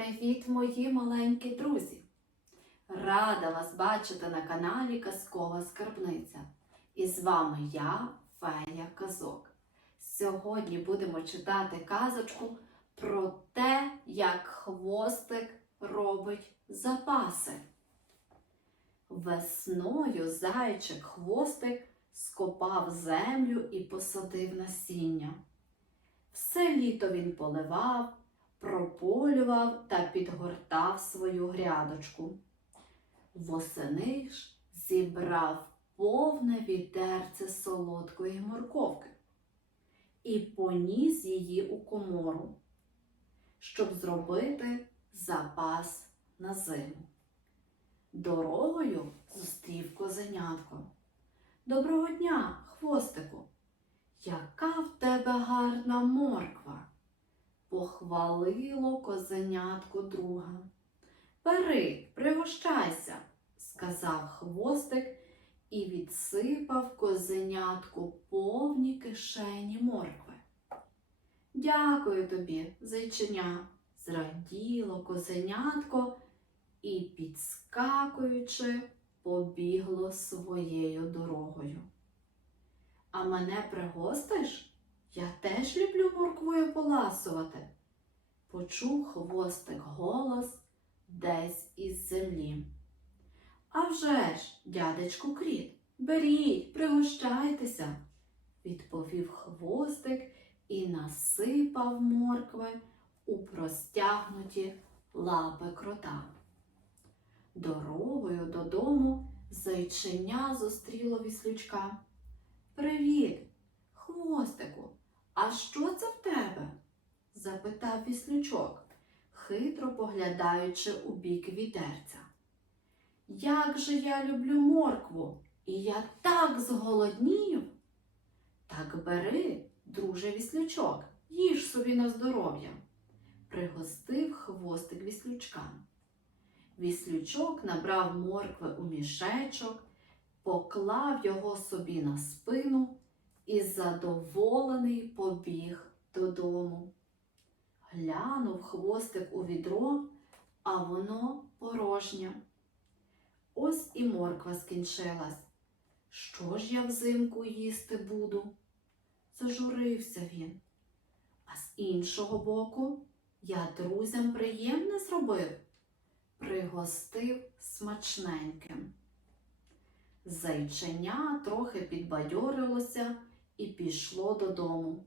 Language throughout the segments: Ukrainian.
Привіт, мої маленькі друзі! Рада вас бачити на каналі Казкова Скарбниця. І з вами я, Фея Казок. Сьогодні будемо читати казочку про те, як хвостик робить запаси. Весною зайчик хвостик скопав землю і посадив насіння. Все літо він поливав, прополював та підгортав свою грядочку. Восени ж зібрав повне відерце солодкої морковки і поніс її у комору, щоб зробити запас на зиму. Дорогою зустрів козенятко. Доброго дня, хвостику! Яка в тебе гарна морква! Похвалило козенятко друга. Бери, пригощайся, сказав хвостик і відсипав козенятку повні кишені моркви. Дякую тобі, зайчиня, зраділо козенятко і, підскакуючи, побігло своєю дорогою. А мене пригостиш? Я теж люблю морквою поласувати. Почув хвостик голос десь із землі. «А вже ж, дядечку кріт, беріть, пригощайтеся, відповів хвостик і насипав моркви у простягнуті лапи крота. Дорогою додому зайченя зустріло віслючка. Привіт, хвостику, а що це в тебе? запитав віслючок, хитро поглядаючи у бік вітерця. Як же я люблю моркву, і я так зголоднів. Так бери, друже віслючок, їж собі на здоров'я, пригостив хвостик віслючка. Віслючок набрав моркви у мішечок, поклав його собі на спину і задоволений побіг додому. Глянув хвостик у відро, а воно порожнє. Ось і морква скінчилась. Що ж я взимку їсти буду? Зажурився він. А з іншого боку, я друзям приємне зробив, пригостив смачненьким. Зайченя трохи підбадьорилося і пішло додому.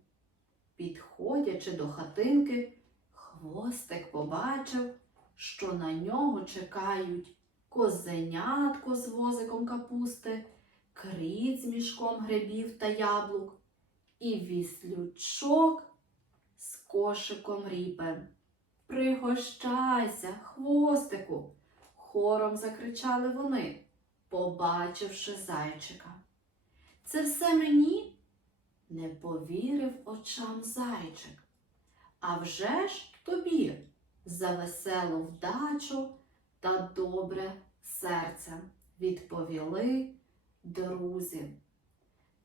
Підходячи до хатинки, хвостик побачив, що на нього чекають козенятко з возиком капусти, кріт з мішком грибів та яблук і віслючок з кошиком ріпи. Пригощайся, хвостику, хором закричали вони, побачивши зайчика. Це все мені? Не повірив очам зайчик. А вже ж тобі за веселу вдачу та добре серце відповіли друзі.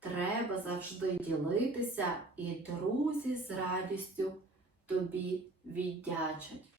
Треба завжди ділитися, і друзі з радістю тобі віддячать.